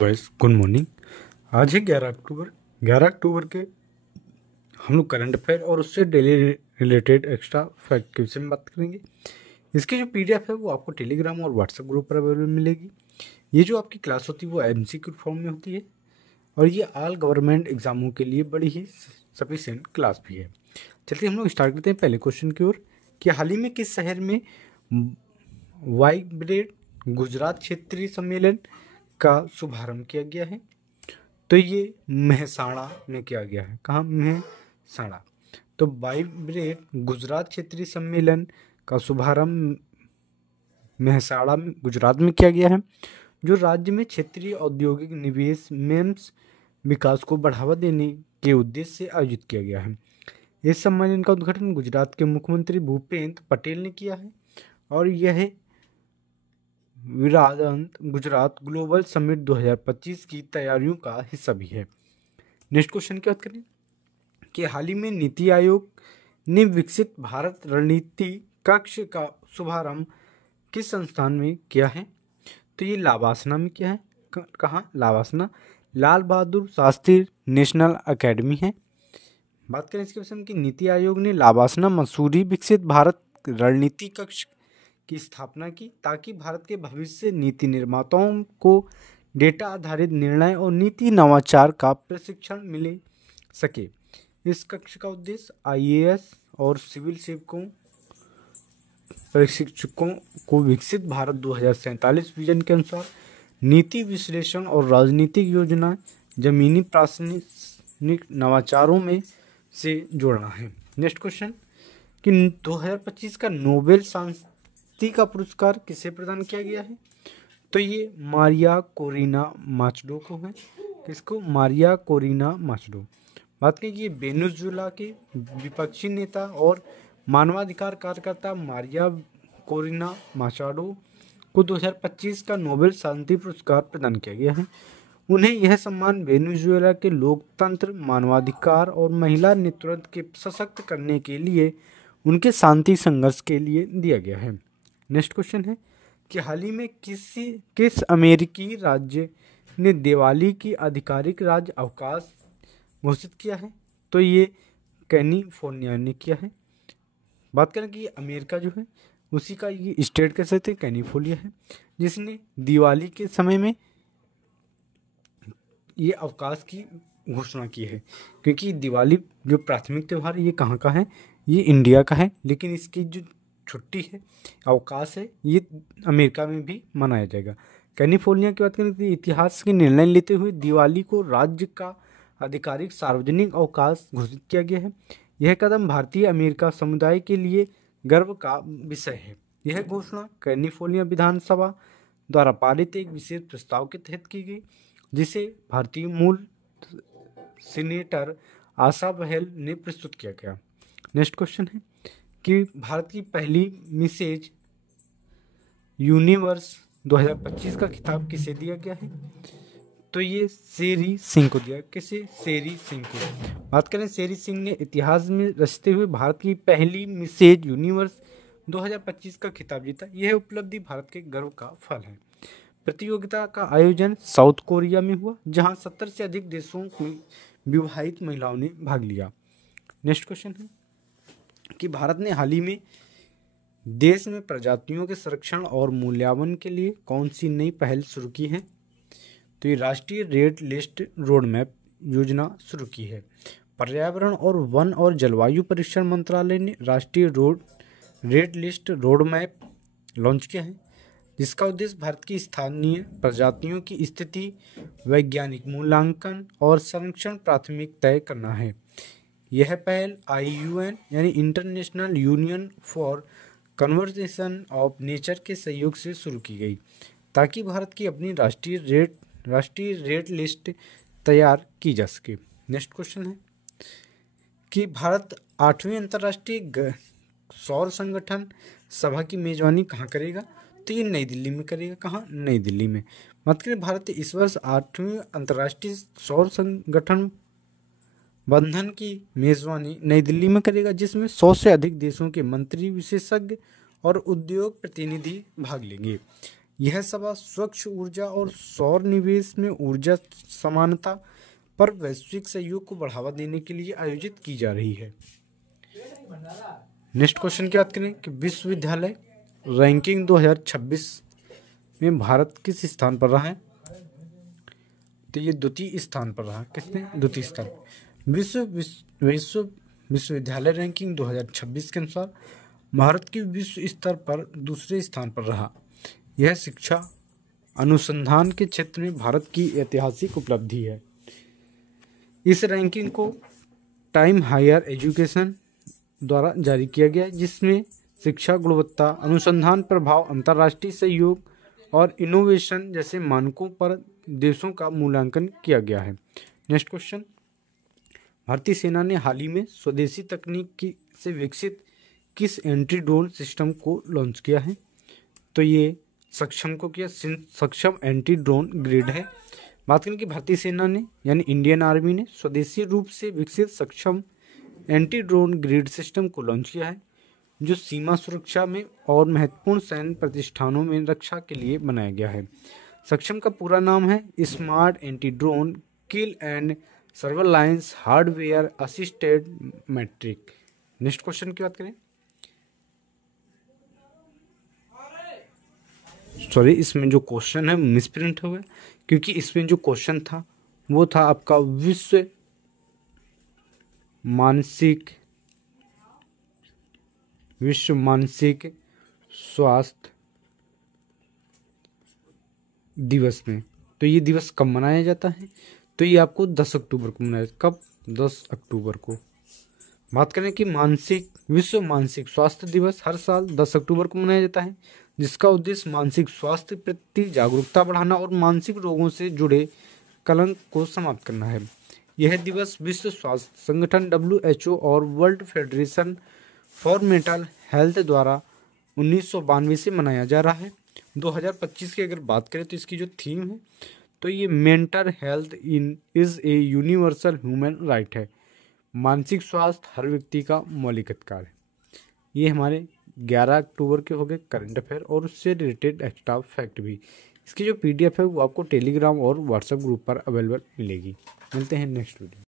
Guys good morning. आज है 11 अक्टूबर। 11 अक्टूबर के हम लोग करंट अफेयर और उससे डेली रिलेटेड एक्स्ट्रा फैक्ट के विषय में बात करेंगे। इसकी जो पीडीएफ है वो आपको टेलीग्राम और व्हाट्सएप ग्रुप पर अवेलेबल मिलेगी। ये जो आपकी क्लास होती है वो एमसीक्यू फॉर्म में होती है और ये ऑल गवर्नमेंट एग्जामों के लिए बड़ी ही सफिशिएंट क्लास भी है। चलिए हम लोग स्टार्ट करते हैं पहले क्वेश्चन की ओर कि हाल ही में किस शहर में वाइब्रेट गुजरात क्षेत्रीय सम्मेलन का शुभारंभ किया गया है? तो ये मेहसाणा में किया गया है। कहाँ? मेहसाणा। तो वाइब्रेट गुजरात क्षेत्रीय सम्मेलन का शुभारंभ मेहसाणा में गुजरात में किया गया है, जो राज्य में क्षेत्रीय औद्योगिक निवेश मेम्स विकास को बढ़ावा देने के उद्देश्य से आयोजित किया गया है। इस सम्मेलन का उद्घाटन गुजरात के मुख्यमंत्री भूपेंद्र पटेल ने किया है और यह विरासत गुजरात ग्लोबल समिट 2025 की तैयारियों का हिस्सा भी है। नेक्स्ट क्वेश्चन की बात करें कि हाल ही में नीति आयोग ने विकसित भारत रणनीति कक्ष का शुभारंभ किस संस्थान में किया है? तो ये लावासना में किया है। कहाँ? लावासना। लाल बहादुर शास्त्री नेशनल एकेडमी है। बात करें इसके विषय में कि नीति आयोग ने लावासना मसूरी विकसित भारत रणनीति कक्ष की स्थापना की ताकि भारत के भविष्य नीति निर्माताओं को डेटा आधारित निर्णय और नीति नवाचार का प्रशिक्षण मिल सके। इस कक्ष का उद्देश्य आईएएस और सिविल सेवकों प्रशिक्षकों को विकसित भारत 2047 विजन के अनुसार नीति विश्लेषण और राजनीतिक योजना जमीनी प्रासंगिक नवाचारों में से जोड़ना है। नेक्स्ट क्वेश्चन कि 2025 का नोबेल शांति का पुरस्कार किसे प्रदान किया गया है? तो ये मारिया कोरिना माचडो को है। किसको? Maria Corina Machado. बात करें कि वेनेजुएला के विपक्षी नेता और मानवाधिकार कार्यकर्ता मारिया कोरिना माचाडो को 2025 का नोबेल शांति पुरस्कार प्रदान किया गया है। उन्हें यह सम्मान वेनेजुएला के लोकतंत्र, मानवाधिकार और महिला नेतृत्व के सशक्त करने के लिए उनके शांति संघर्ष के लिए दिया गया है। नेक्स्ट क्वेश्चन है कि हाल ही में किस अमेरिकी राज्य ने दिवाली की आधिकारिक राज्य अवकाश घोषित किया है? तो ये कैलिफोर्निया ने किया है। बात करें कि अमेरिका जो है उसी का ये स्टेट कह सकते हैं कैलिफोर्निया है, जिसने दिवाली के समय में ये अवकाश की घोषणा की है, क्योंकि दिवाली जो प्राथमिक त्यौहार है ये कहाँ का है? ये इंडिया का है, लेकिन इसकी जो छुट्टी है, अवकाश है, ये अमेरिका में भी मनाया जाएगा। कैलिफोर्निया की बात करें तो इतिहास के निर्णय लेते हुए दिवाली को राज्य का आधिकारिक सार्वजनिक अवकाश घोषित किया गया है। यह कदम भारतीय अमेरिका समुदाय के लिए गर्व का विषय है। यह घोषणा कैलिफोर्निया विधानसभा द्वारा पारित एक विशेष प्रस्ताव के तहत की गई, जिसे भारतीय मूल सीनेटर आशा बहेल ने प्रस्तुत किया गया। नेक्स्ट क्वेश्चन है कि भारत की पहली मिसेज यूनिवर्स 2025 का खिताब किसे दिया गया है? तो ये शेरी सिंह को दिया। किसे? शेरी सिंह को। बात करें शेरी सिंह ने इतिहास में रचते हुए भारत की पहली मिसेज यूनिवर्स 2025 का खिताब जीता। यह उपलब्धि भारत के गर्व का फल है। प्रतियोगिता का आयोजन साउथ कोरिया में हुआ, जहां 70 से अधिक देशों में विवाहित महिलाओं ने भाग लिया। नेक्स्ट क्वेश्चन है कि भारत ने हाल ही में देश में प्रजातियों के संरक्षण और मूल्यांकन के लिए कौन सी नई पहल शुरू की है? तो ये राष्ट्रीय रेड लिस्ट रोड मैप योजना शुरू की है। पर्यावरण और वन और जलवायु परिरक्षण मंत्रालय ने राष्ट्रीय red list road map launch किया है, जिसका उद्देश्य भारत की स्थानीय प्रजातियों की स्थिति, वैज्ञानिक मूल्यांकन और संरक्षण प्राथमिक तय करना है। यह पहल IUN यानी international union for conservation of nature के सहयोग से शुरू की गई, ताकि भारत की अपनी राष्ट्रीय रेड लिस्ट तैयार की जा सके। नेक्स्ट क्वेश्चन है कि भारत 8वीं अंतर्राष्ट्रीय सौर संगठन सभा की मेजबानी कहाँ करेगा? तो ये नई दिल्ली में करेगा। कहाँ? नई दिल्ली में। बात करें भारत इस वर्ष 8वीं अंतर्राष्ट्रीय सौर संगठन बंधन की मेजबानी नई दिल्ली में करेगा, जिसमें 100 से अधिक देशों के मंत्री, विशेषज्ञ और उद्योग प्रतिनिधि भाग लेंगे। यह सभा स्वच्छ ऊर्जा और सौर निवेश में ऊर्जा समानता पर वैश्विक सहयोग को बढ़ावा देने के लिए आयोजित की जा रही है। नेक्स्ट क्वेश्चन की बात करें कि विश्वविद्यालय रैंकिंग 2026 में भारत किस स्थान पर रहा है? तो ये द्वितीय स्थान पर रहा। किसने? द्वितीय स्थान। विश्वविद्यालय रैंकिंग 2026 के अनुसार भारत की विश्व स्तर पर दूसरे स्थान पर रहा। यह शिक्षा अनुसंधान के क्षेत्र में भारत की ऐतिहासिक उपलब्धि है। इस रैंकिंग को टाइम हायर एजुकेशन द्वारा जारी किया गया है, जिसमें शिक्षा गुणवत्ता, अनुसंधान प्रभाव, अंतर्राष्ट्रीय सहयोग और इनोवेशन जैसे मानकों पर देशों का मूल्यांकन किया गया है। नेक्स्ट क्वेश्चन, भारतीय सेना ने हाल ही में स्वदेशी तकनीक से विकसित किस एंटी ड्रोन सिस्टम को लॉन्च किया है? तो ये सक्षम को किया। सक्षम एंटी ड्रोन ग्रिड है। बात करें कि भारतीय सेना ने यानी इंडियन आर्मी ने स्वदेशी रूप से विकसित सक्षम एंटी ड्रोन ग्रिड सिस्टम को लॉन्च किया है, जो सीमा सुरक्षा में और महत्वपूर्ण सैन्य प्रतिष्ठानों में रक्षा के लिए बनाया गया है। सक्षम का पूरा नाम है smart anti drone kill and surveillance hardware assisted metric. Next question की बात करें, सॉरी इसमें जो क्वेश्चन है मिसप्रिंट हो गया, क्योंकि इसमें जो क्वेश्चन था वो था आपका विश्व मानसिक स्वास्थ्य दिवस में। तो ये दिवस कब मनाया जाता है? तो ये आपको 10 अक्टूबर को मनाया। कब? 10 अक्टूबर को। बात करें कि विश्व मानसिक स्वास्थ्य दिवस हर साल 10 अक्टूबर को मनाया जाता है, जिसका उद्देश्य मानसिक स्वास्थ्य प्रति जागरूकता बढ़ाना और मानसिक रोगों से जुड़े कलंक को समाप्त करना है। यह दिवस विश्व स्वास्थ्य संगठन WHO और world federation for mental health द्वारा 1992 से मनाया जा रहा है। 2025 की अगर बात करें तो इसकी जो थीम है तो ये mental health is a universal human right है। मानसिक स्वास्थ्य हर व्यक्ति का मौलिक अधिकार है। ये हमारे 11 अक्टूबर के हो गए करंट अफेयर और उससे रिलेटेड एक्स्ट्रा फैक्ट भी। इसकी जो PDF है वो आपको टेलीग्राम और व्हाट्सएप ग्रुप पर अवेलेबल मिलेगी। मिलते हैं नेक्स्ट वीडियो।